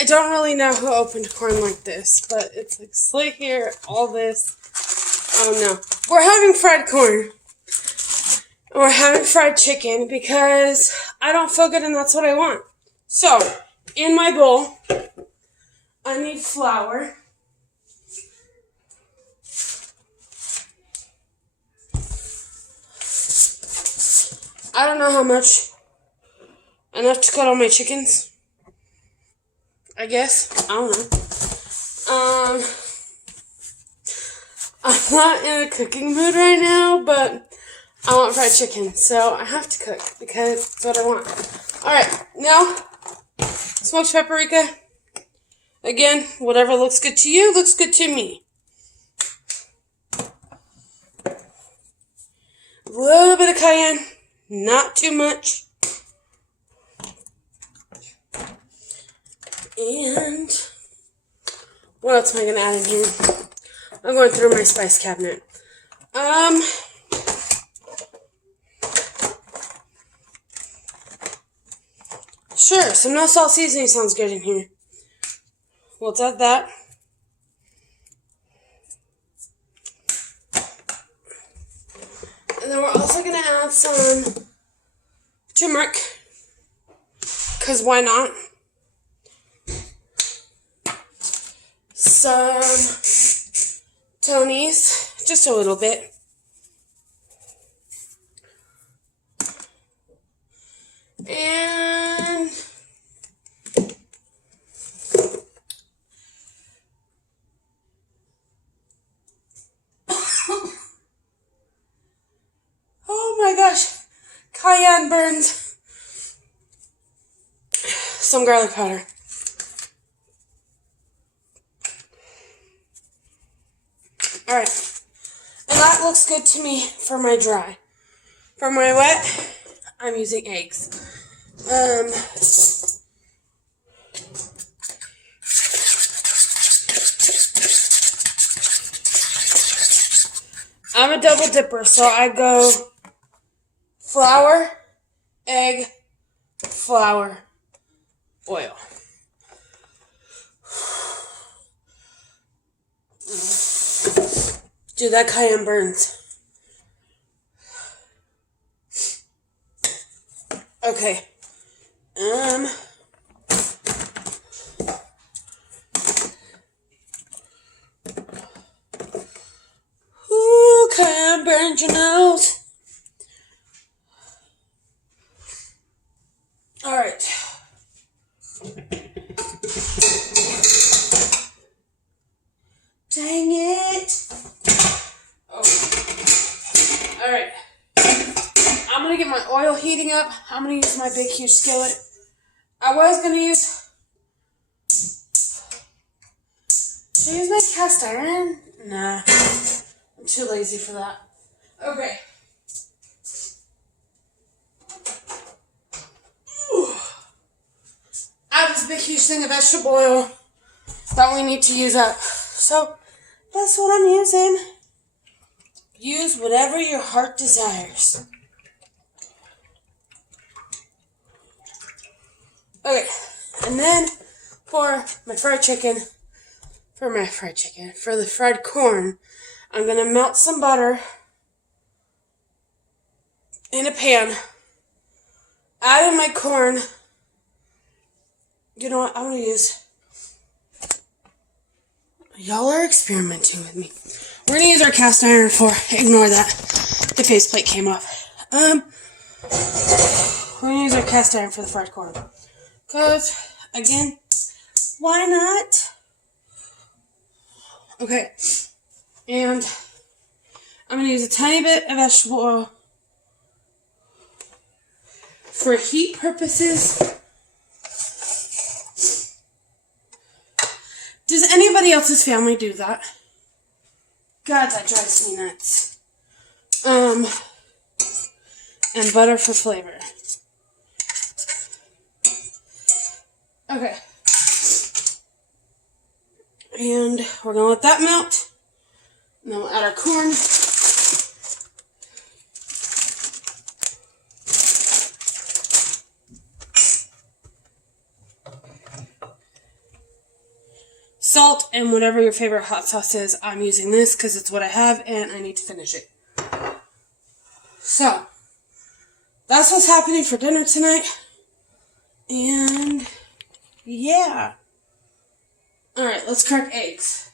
I don't really know who opened corn like this, but it's like slit here, all this. Oh no. We're having fried corn. We're having fried chicken because I don't feel good and that's what I want. So, in my bowl, I need flour. I don't know how much. Enough to cut all my chickens. I guess. I don't know. I'm not in a cooking mood right now, but I want fried chicken, so I have to cook because it's what I want. Alright, now, smoked paprika. Again, whatever looks good to you looks good to me. A little bit of cayenne, not too much. And what else am I going to add in here? I'm going through my spice cabinet. Sure, some no salt seasoning sounds good in here. We'll add that. And then we're also going to add some turmeric, because why not? Some Tony's, just a little bit. And oh my gosh, cayenne burns. Some garlic powder. Alright, and that looks good to me for my dry. For my wet, I'm using eggs. I'm a double dipper, so I go flour, egg, flour, oil. Dude, that cayenne burns. Okay. Ooh, cayenne burns your nose. Alright. Dang it. Oh. Alright. I'm going to get my oil heating up. I'm going to use my big, huge skillet. I was going to use... Should I use my cast iron? Nah. I'm too lazy for that. Okay. Ooh. I have this big, huge thing of vegetable oil that we need to use up. So, that's what I'm using. Use whatever your heart desires. Okay, and then for the fried corn, I'm going to melt some butter in a pan, add in my corn. You know what, I'm going to use, y'all are experimenting with me. We're going to use our cast iron ignore that, the faceplate came off. We're going to use our cast iron for the fried corn. Because, again, why not? Okay, and I'm going to use a tiny bit of vegetable oil for heat purposes. Does anybody else's family do that? God, that drives me nuts. And butter for flavor. Okay. And we're going to let that melt. And then we'll add our corn. salt, and whatever your favorite hot sauce is. I'm using this because it's what I have, and I need to finish it. So, that's what's happening for dinner tonight. And, yeah. Alright, let's crack eggs.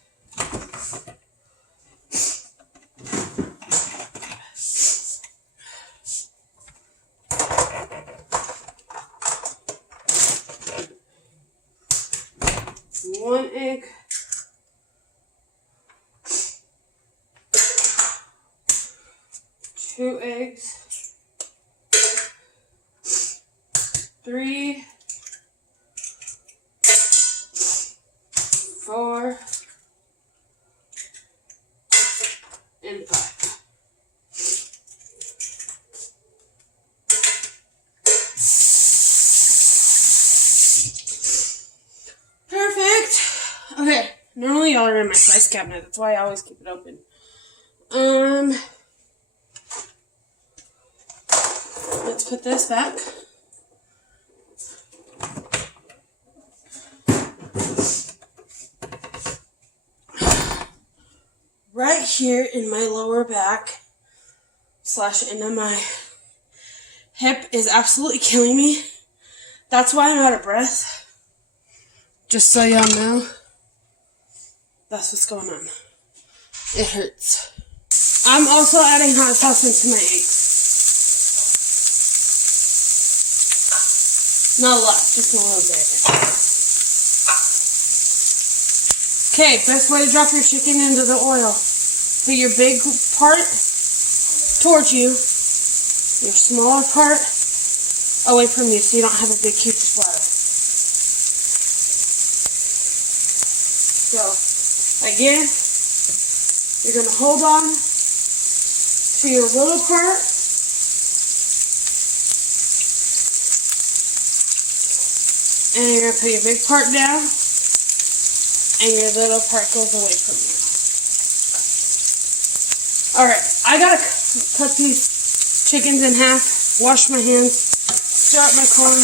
One egg. Two eggs. 3, 4, and 5. Perfect. Okay, normally y'all are in my spice cabinet. That's why I always keep it open. Let's put this back. Right here in my lower back / into my hip is absolutely killing me. That's why I'm out of breath. Just so y'all know, that's what's going on. It hurts. I'm also adding hot sauce into my eggs. Not a lot, just a little bit. Okay, best way to drop your chicken into the oil. Put your big part towards you, your smaller part away from you so you don't have a big huge splatter. So, again, you're going to hold on to your little part. And you're going to put your big part down. And your little part goes away from you. Alright, I gotta cut these chickens in half, wash my hands, stir up my corn.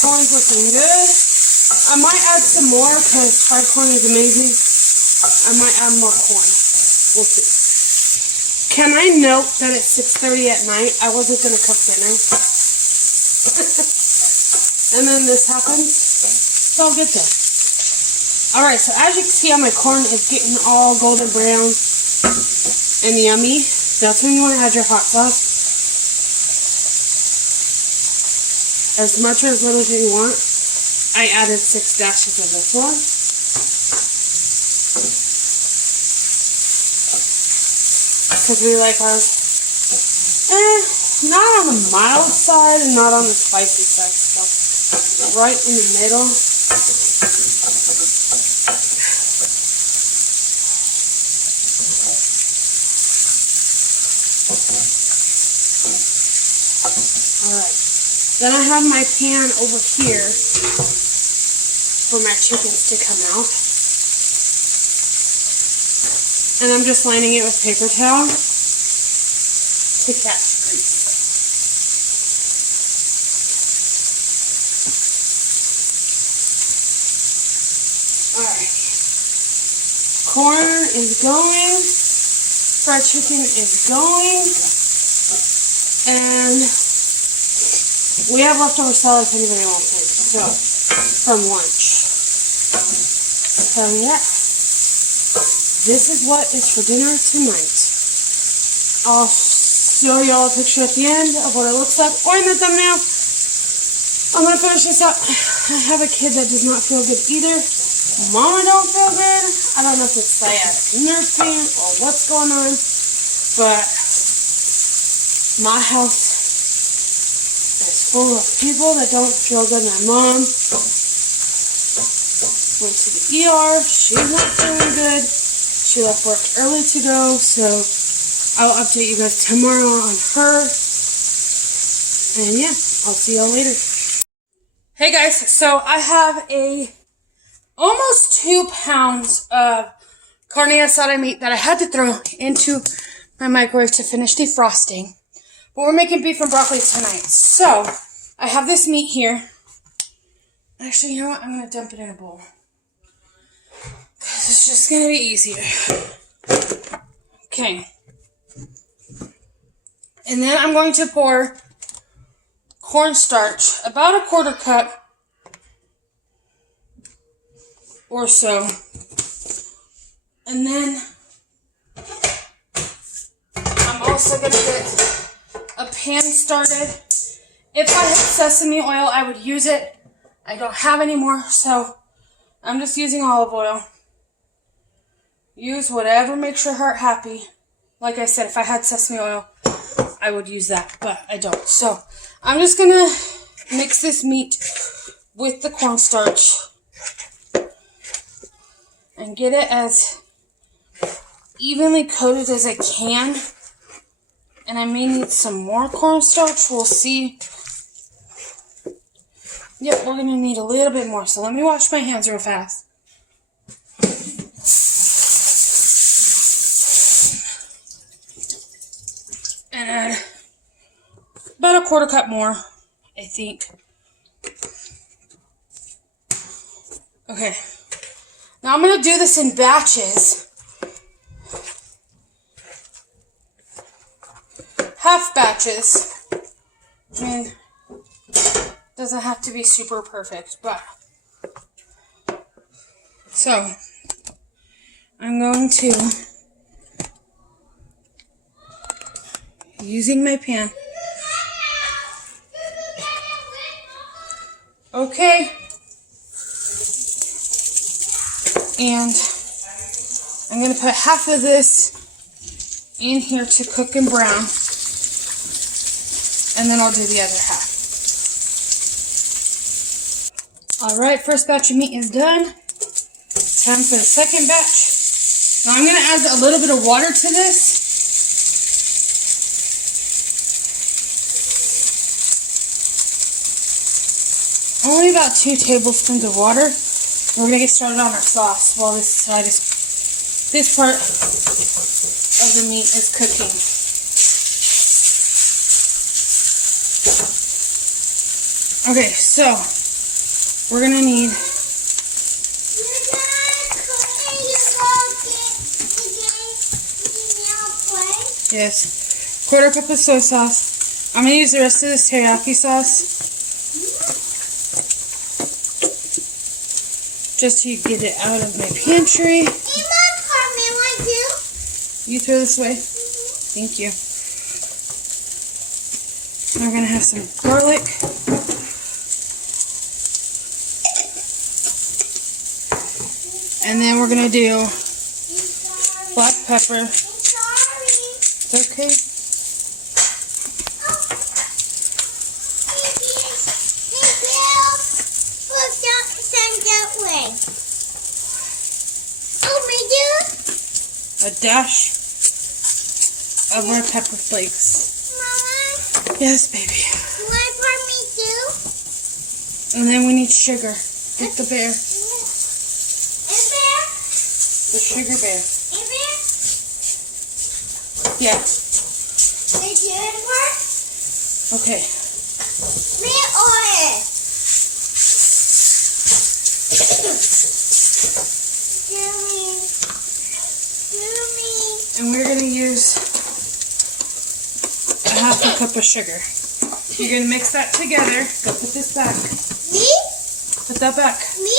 Corn's looking good. I might add some more because fried corn is amazing. I might add more corn. We'll see. Can I note that it's 6:30 at night? I wasn't going to cook dinner. And then this happens. So I'll get there. Alright, so as you can see, my corn is getting all golden brown and yummy. That's when you want to add your hot sauce. As much or as little as you want. I added 6 dashes of this one. Because we like ours, not on the mild side and not on the spicy side. So, right in the middle. Alright, then I have my pan over here for my chickens to come out. And I'm just lining it with paper towel to catch grease. Alright, corn is going, fried chicken is going, and we have leftover salad if anybody wants it, so, from lunch. So yeah, this is what is for dinner tonight. I'll show y'all a picture at the end of what it looks like, or in the thumbnail. I'm going to finish this up. I have a kid that does not feel good either. Mama don't feel good. I don't know if it's sciatic nerve pain or what's going on, but my house is full of people that don't feel good. My mom went to the ER. She's not feeling good. She left work early to go, so I'll update you guys tomorrow on her. And yeah, I'll see y'all later. Hey guys, so I have almost 2 pounds of carne asada meat that I had to throw into my microwave to finish defrosting. But we're making beef and broccoli tonight. So, I have this meat here. Actually, you know what? I'm going to dump it in a bowl. It's just going to be easier. Okay. And then I'm going to pour cornstarch, about a 1/4 cup or so. And then I'm also going to get a pan started. If I had sesame oil, I would use it. I don't have any more, so I'm just using olive oil. Use whatever makes your heart happy. Like I said, if I had sesame oil, I would use that, but I don't. So I'm just going to mix this meat with the cornstarch and get it as evenly coated as I can. And I may need some more cornstarch. We'll see. Yep, we're going to need a little bit more. So let me wash my hands real fast. And add about a 1/4 cup more, I think. Okay. Now I'm going to do this in batches. Half batches. I mean, doesn't have to be super perfect, but. So, I'm going to, using my pan. Okay. And I'm going to put half of this in here to cook and brown. And then I'll do the other half. Alright, first batch of meat is done. Time for the second batch. Now I'm going to add a little bit of water to this. Only about 2 tablespoons of water. We're going to get started on our sauce while this part of the meat is cooking. Okay, so we're going to need yes, 1/4 cup of soy sauce. I'm going to use the rest of this teriyaki sauce just to get it out of my pantry. You throw this away? Thank you. We're going to have some garlic. And then we're going to do black pepper. It's okay. A dash of red pepper flakes. Mama? Yes, baby. What for me too? And then we need sugar. Get the bear. A bear? The sugar bear. A bear? Yeah. The sugar bear? Okay. Me oil. And we're going to use a half a cup of sugar. You're going to mix that together. Go put this back. Me? Put that back. Me?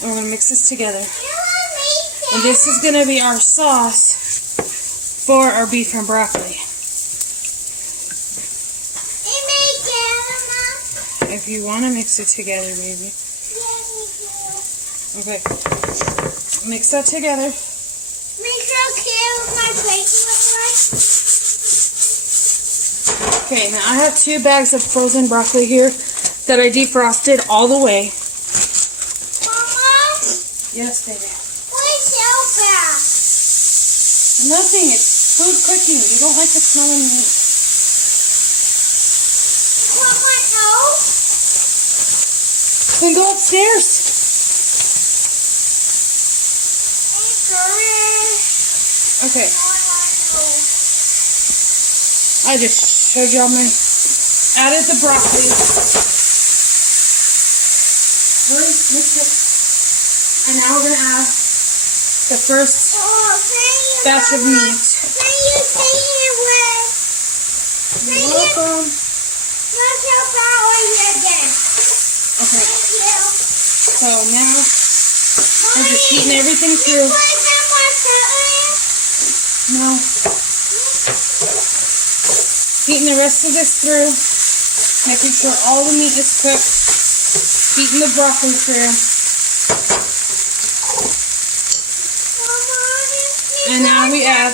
And we're going to mix this together. Me? And this is going to be our sauce for our beef and broccoli. If you want to mix it together, baby. Okay. Mix that together. Okay, now I have 2 bags of frozen broccoli here that I defrosted all the way. Mama? Yes, baby. What's so fast? Nothing. It's food cooking. You don't like the smell of meat. Then go upstairs. Okay. I just showed y'all my added the broccoli. Hurry, mix it. And now we're gonna add the first batch of meat. Can you take it away? You're welcome. Let's help out again. Okay, Thank you. so now we're just heating everything through. No. Heating the rest of this through. Making sure all the meat is cooked. Heating the broccoli through. And now we add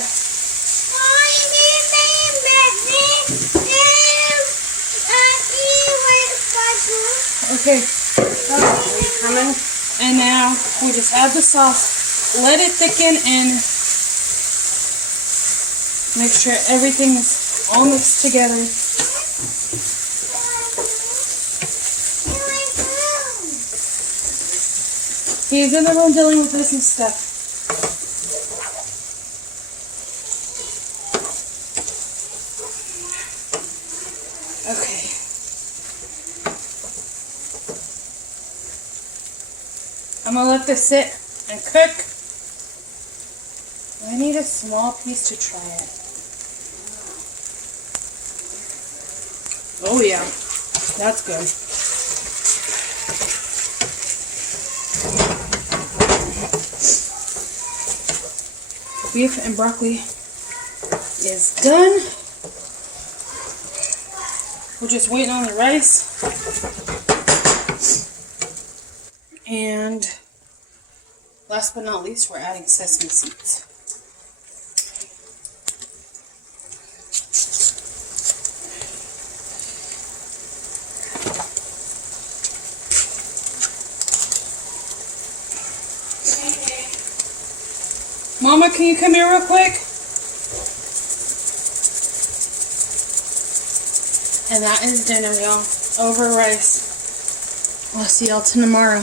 okay, coming. And now we just add the sauce, let it thicken, and make sure everything is all mixed together. He's in the room dealing with this and stuff. Okay. I'm gonna let this sit and cook. I need a small piece to try it. Oh yeah, that's good. Beef and broccoli is done. We're just waiting on the rice. And last but not least, we're adding sesame seeds. Mama, can you come here real quick? And that is dinner, y'all. Over rice. I'll see y'all tomorrow.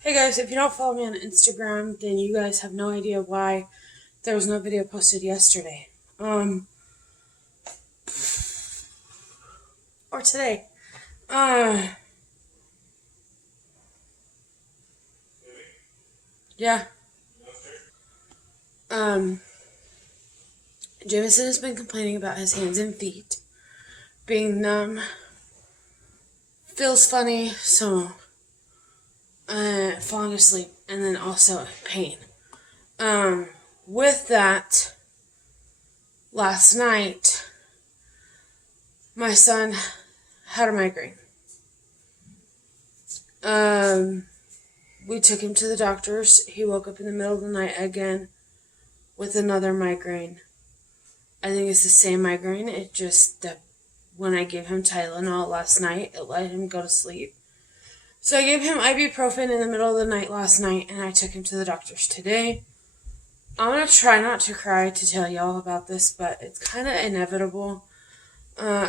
Hey guys, if you don't follow me on Instagram, then you guys have no idea why there was no video posted yesterday. Or today. Yeah. Jameson has been complaining about his hands and feet being numb. Feels funny, so falling asleep, and then also pain. With that, last night, my son had a migraine. We took him to the doctors. He woke up in the middle of the night again with another migraine. I think it's the same migraine. It just that when I gave him Tylenol last night, it let him go to sleep. So I gave him ibuprofen in the middle of the night last night, and I took him to the doctors today. I'm going to try not to cry to tell y'all about this, but it's kind of inevitable.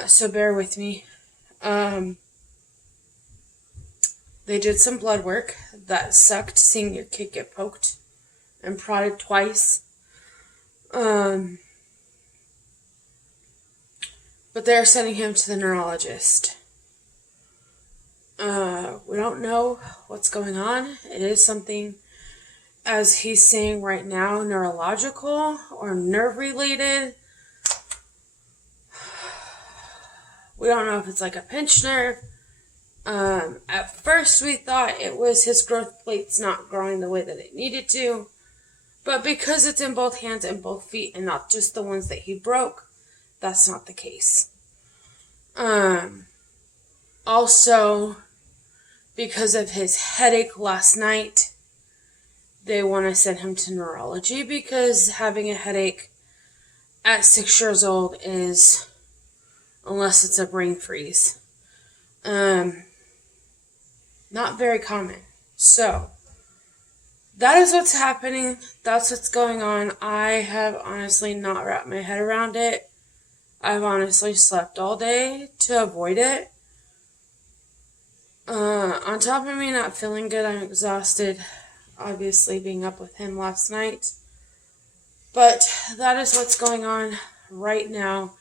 So bear with me. They did some blood work. That sucked, seeing your kid get poked and prodded twice. But they're sending him to the neurologist. We don't know what's going on. It is something, as he's saying right now, neurological or nerve-related. We don't know if it's like a pinched nerve. At first we thought it was his growth plates not growing the way that it needed to. But because it's in both hands and both feet and not just the ones that he broke, that's not the case. Also, because of his headache last night, they want to send him to neurology because having a headache at 6 years old is, unless it's a brain freeze, not very common. So, that is what's happening. That's what's going on. I have honestly not wrapped my head around it. I've honestly slept all day to avoid it. On top of me not feeling good, I'm exhausted, obviously being up with him last night. But that is what's going on right now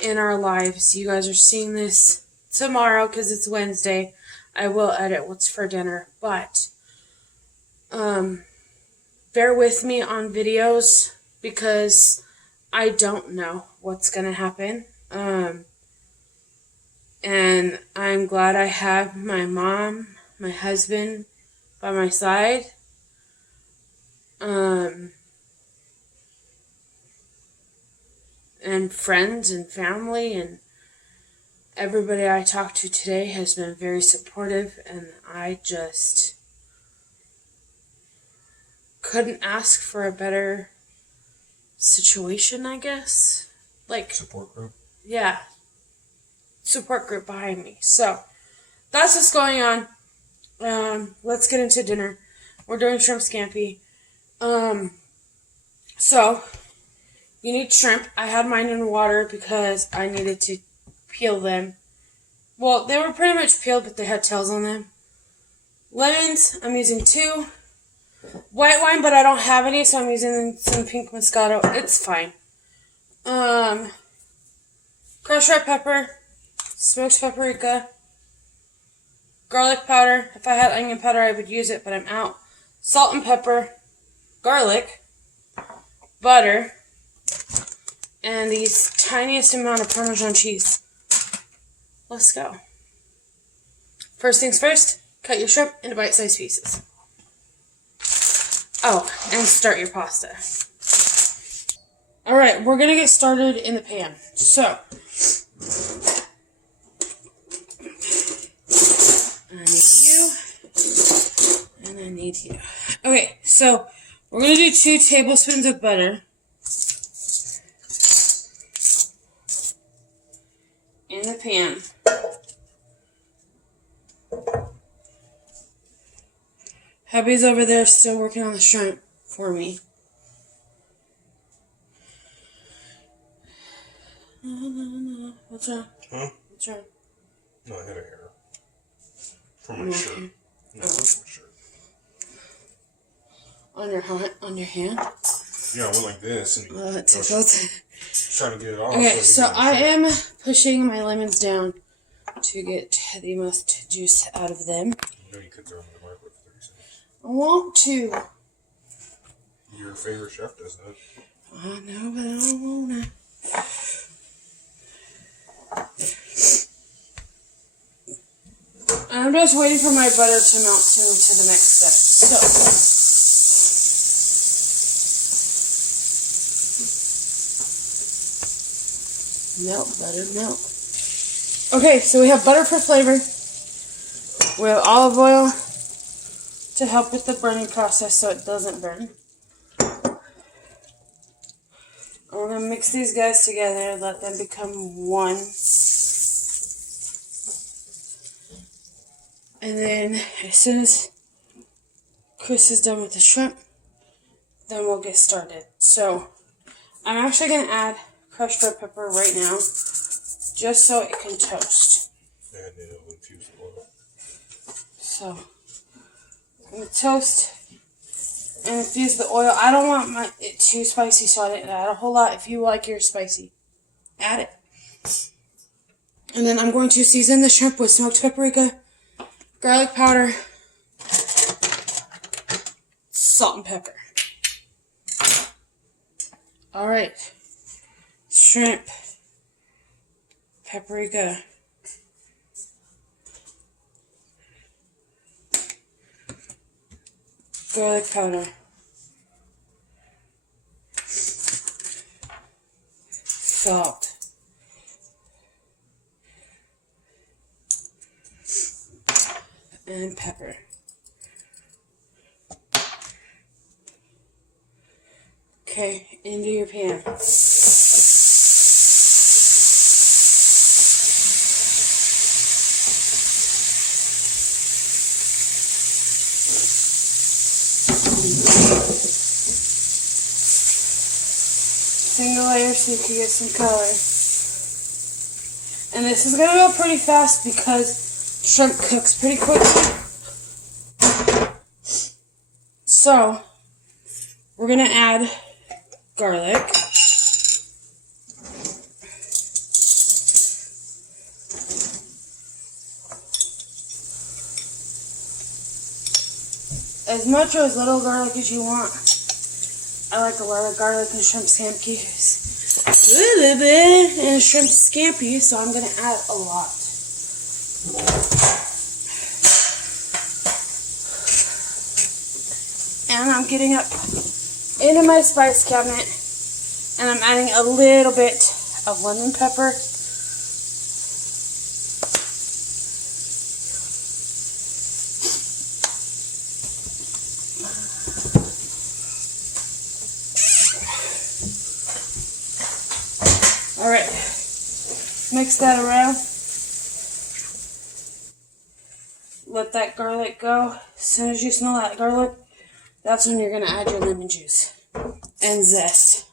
in our lives. You guys are seeing this tomorrow because it's Wednesday. I will edit what's for dinner, but bear with me on videos because I don't know what's going to happen. And I'm glad I have my mom, my husband by my side. And friends and family and everybody I talked to today has been very supportive, and I just couldn't ask for a better situation, I guess. Like, support group? Yeah. Support group behind me. So, that's what's going on. Let's get into dinner. We're doing shrimp scampi. So, you need shrimp. I had mine in water because I needed to peel them. Well, they were pretty much peeled, but they had tails on them. Lemons, I'm using 2. White wine, but I don't have any, so I'm using some pink Moscato. It's fine. Crushed red pepper, smoked paprika, garlic powder. If I had onion powder, I would use it, but I'm out. Salt and pepper, garlic, butter, and the tiniest amount of Parmesan cheese. Let's go. First things first, cut your shrimp into bite-sized pieces. Oh, and start your pasta. Alright, we're going to get started in the pan. So, I need you, and I need you. Okay, so we're going to do 2 tablespoons of butter in the pan. Hubby's over there still working on the shrimp for me. What's wrong? Huh? What's wrong? No, I had a hair. From my shirt. No, from my shirt. On your hand? Yeah, I went like this and It tickled. trying to get it off. Okay, so I am pushing my lemons down to get the most juice out of them. You know you could throw them in the microwave for 30 seconds. I want to. Your favorite chef does that. I know, but I don't want to. I'm just waiting for my butter to melt to the next step. So, melt, butter, melt. Okay, so we have butter for flavor. We have olive oil to help with the burning process so it doesn't burn. And we're going to mix these guys together, let them become one. And then as soon as Chris is done with the shrimp, then we'll get started. So I'm actually going to add crushed red pepper right now, just so it can toast. And it'll infuse the oil. So I'm going to toast and infuse the oil. I don't want it too spicy, so I didn't add a whole lot. If you like yours spicy, add it. And then I'm going to season the shrimp with smoked paprika, garlic powder, salt and pepper. Alright. Shrimp, paprika, garlic powder, salt, and pepper. Okay, into your pan. Single layer so you can get some color. And this is going to go pretty fast because shrimp cooks pretty quickly. So, we're going to add garlic. As much or as little garlic as you want. I like a lot of garlic and shrimp scampi. A little bit and shrimp scampi, so I'm gonna add a lot. And I'm getting up into my spice cabinet and I'm adding a little bit of lemon pepper. Alright, mix that around. Let that garlic go. As soon as you smell that garlic, that's when you're going to add your lemon juice and zest.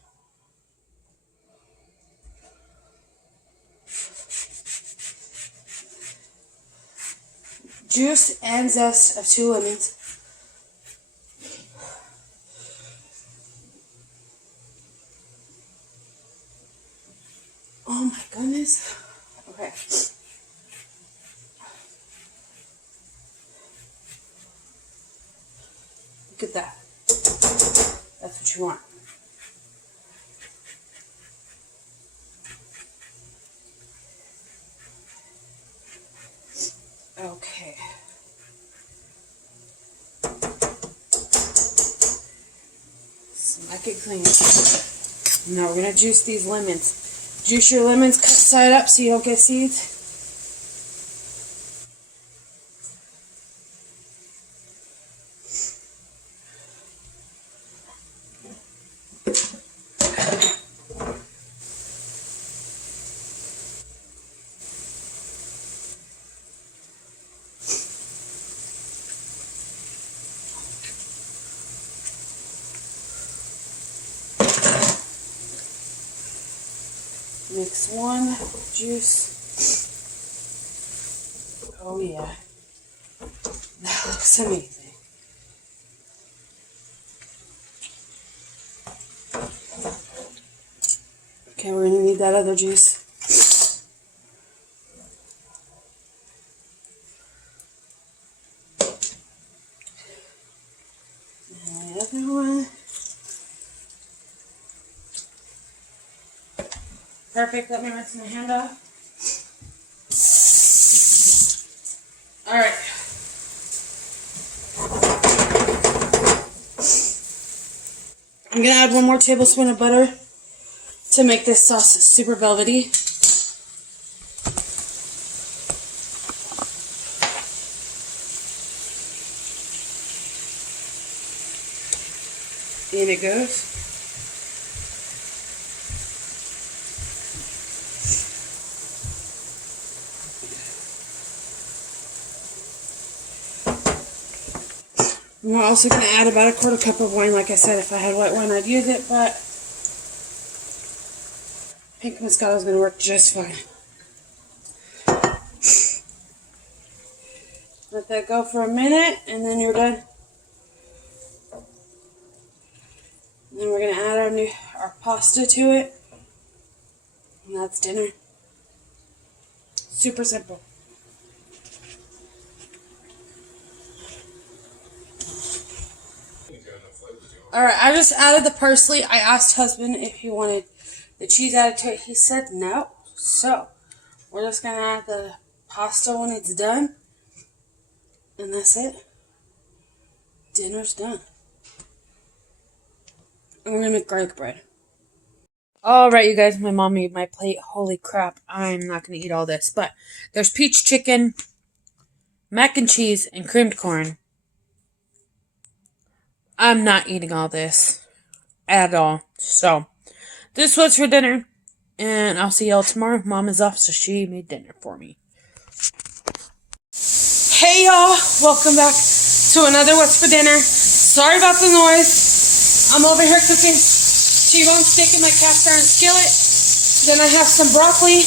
Juice and zest of 2 lemons. Oh my goodness. Okay. Look at that. That's what you want. Okay. Smack it clean. Now we're going to juice these lemons. Juice your lemons, cut side up so you don't get seeds. Mix one juice. Oh yeah, that looks amazing. Okay, we're gonna need that other juice. And the other one. Perfect, let me rinse my hand off. Alright. I'm going to add 1 more tablespoon of butter to make this sauce super velvety. In it goes. We're also going to add about a 1/4 cup of wine. Like I said, if I had white wine, I'd use it, but pink Moscato is going to work just fine. Let that go for a minute, and then you're done. And then we're going to add our pasta to it, and that's dinner. Super simple. Alright, I just added the parsley. I asked husband if he wanted the cheese added to it. He said no. So, we're just going to add the pasta when it's done. And that's it. Dinner's done. And we're going to make garlic bread. Alright, you guys, my mom made my plate. Holy crap, I'm not going to eat all this. But there's peach chicken, mac and cheese, and creamed corn. I'm not eating all this at all. So, this was for dinner. And I'll see y'all tomorrow. Mom is off, so she made dinner for me. Hey y'all, welcome back to another What's for Dinner. Sorry about the noise. I'm over here cooking T-bone steak in my cast iron skillet. Then I have some broccoli.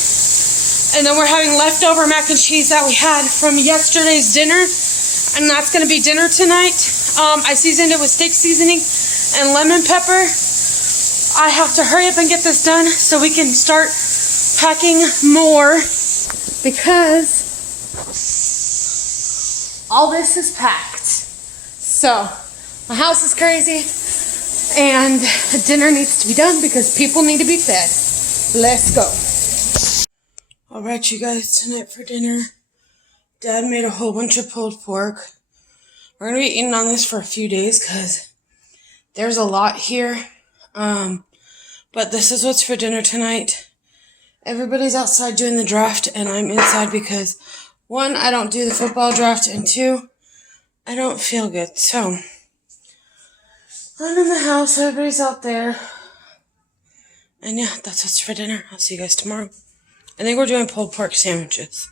And then we're having leftover mac and cheese that we had from yesterday's dinner. And that's going to be dinner tonight. I seasoned it with steak seasoning and lemon pepper. I have to hurry up and get this done so we can start packing more because all this is packed. So, my house is crazy. And dinner needs to be done because people need to be fed. Let's go. Alright, you guys, tonight for dinner, Dad made a whole bunch of pulled pork. We're going to be eating on this for a few days because there's a lot here. But this is what's for dinner tonight. Everybody's outside doing the draft, and I'm inside because, 1, I don't do the football draft, and 2, I don't feel good. So, I'm in the house, everybody's out there. And yeah, that's what's for dinner. I'll see you guys tomorrow. I think we're doing pulled pork sandwiches.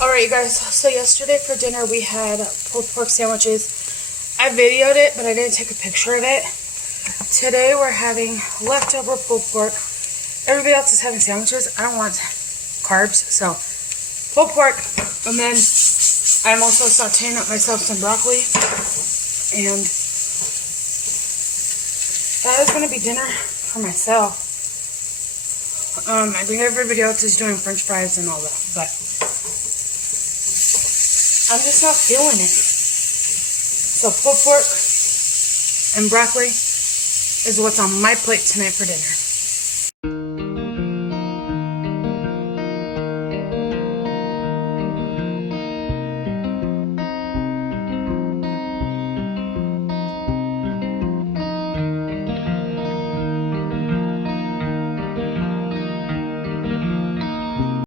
Alright, you guys, so yesterday for dinner we had pulled pork sandwiches. I videoed it, but I didn't take a picture of it. Today we're having leftover pulled pork. Everybody else is having sandwiches. I don't want carbs, so pulled pork. And then I'm also sauteing up myself some broccoli. And that is going to be dinner for myself. I think everybody else is doing french fries and all that, but I'm just not feeling it. So pulled pork and broccoli is what's on my plate tonight for dinner.